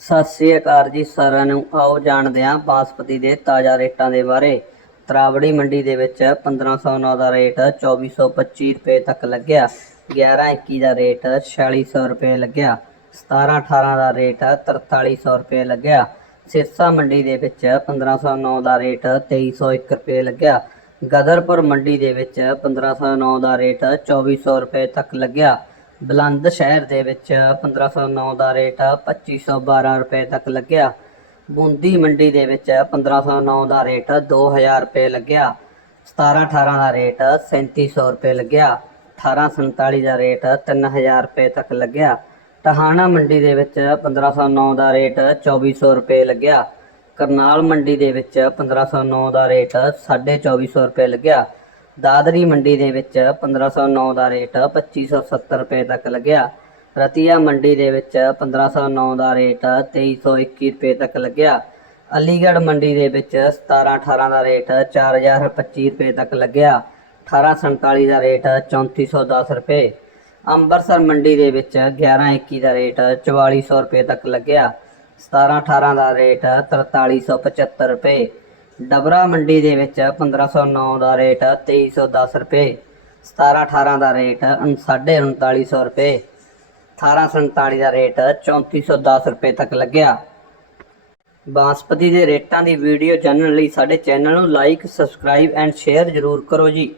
ਸਤਿ ਸ੍ਰੀ ਅਕਾਲ ਜੀ ਸਾਰਿਆਂ ਨੂੰ। ਆਓ ਜਾਣਦੇ ਹਾਂ ਬਾਸਪਤੀ ਦੇ ਤਾਜ਼ਾ ਰੇਟਾਂ ਦੇ ਬਾਰੇ। ਤਰਾਵੜੀ ਮੰਡੀ ਦੇ ਵਿੱਚ 1509 ਦਾ ਰੇਟ 2425 ਰੁਪਏ ਤੱਕ ਲੱਗਿਆ। 1121 ਦਾ ਰੇਟ 4600 ਰੁਪਏ ਲੱਗਿਆ। 1718 ਦਾ ਰੇਟ 4300 ਰੁਪਏ ਲੱਗਿਆ। ਸਿਰਸਾ ਮੰਡੀ ਦੇ ਵਿੱਚ 1509 ਦਾ ਰੇਟ 2301 ਰੁਪਏ ਲੱਗਿਆ। ਗਦਰਪੁਰ ਮੰਡੀ ਦੇ ਵਿੱਚ 1509 ਦਾ ਰੇਟ 2400 ਰੁਪਏ ਤੱਕ ਲੱਗਿਆ। ਬਲੰਦ ਸ਼ਹਿਰ ਦੇ ਵਿੱਚ 1509 ਦਾ ਰੇਟ 2512 ਰੁਪਏ ਤੱਕ ਲੱਗਿਆ। ਬੂੰਦੀ ਮੰਡੀ ਦੇ ਵਿੱਚ 1509 ਦਾ ਰੇਟ 2000 ਰੁਪਏ ਲੱਗਿਆ। 1718 ਦਾ ਰੇਟ 3700 ਰੁਪਏ ਲੱਗਿਆ। 1847 ਦਾ ਰੇਟ 3000 ਰੁਪਏ ਤੱਕ ਲੱਗਿਆ। ਟਹਾਣਾ ਮੰਡੀ ਦੇ ਵਿੱਚ 1509 ਦਾ ਰੇਟ 2400 ਰੁਪਏ ਲੱਗਿਆ। ਕਰਨਾਲ ਮੰਡੀ ਦੇ ਵਿੱਚ 1509 ਦਾ ਰੇਟ 2450 ਰੁਪਏ ਲੱਗਿਆ। ਦਾਦਰੀ ਮੰਡੀ ਦੇ ਵਿੱਚ 1509 ਦਾ ਰੇਟ 2570 ਰੁਪਏ ਤੱਕ ਲੱਗਿਆ। ਰਤੀਆ ਮੰਡੀ ਦੇ ਵਿੱਚ 1509 ਦਾ ਰੇਟ 2321 ਰੁਪਏ ਤੱਕ ਲੱਗਿਆ। ਅਲੀਗੜ੍ਹ ਮੰਡੀ ਦੇ ਵਿੱਚ 1718 ਦਾ ਰੇਟ 4025 ਰੁਪਏ ਤੱਕ ਲੱਗਿਆ। 1847 ਦਾ ਰੇਟ 3410 ਰੁਪਏ। ਅੰਮ੍ਰਿਤਸਰ ਮੰਡੀ ਦੇ ਵਿੱਚ 1121 ਦਾ ਰੇਟ 4400 ਰੁਪਏ ਤੱਕ ਲੱਗਿਆ। 1718 ਦਾ ਰੇਟ 4375 ਰੁਪਏ। ਡਬਰਾ ਮੰਡੀ ਦੇ ਵਿੱਚ 1509 ਦਾ ਰੇਟ 2310 ਰੁਪਏ। 1718 ਦਾ ਰੇਟ 3950 ਰੁਪਏ। 1847 ਦਾ ਰੇਟ 3410 ਰੁਪਏ ਤੱਕ ਲੱਗਿਆ। ਬਾਸਪਤੀ ਦੇ ਰੇਟਾਂ ਦੀ ਵੀਡੀਓ ਜਾਣਨ ਲਈ ਸਾਡੇ ਚੈਨਲ ਨੂੰ ਲਾਈਕ, ਸਬਸਕ੍ਰਾਈਬ ਐਂਡ ਸ਼ੇਅਰ ਜ਼ਰੂਰ ਕਰੋ ਜੀ।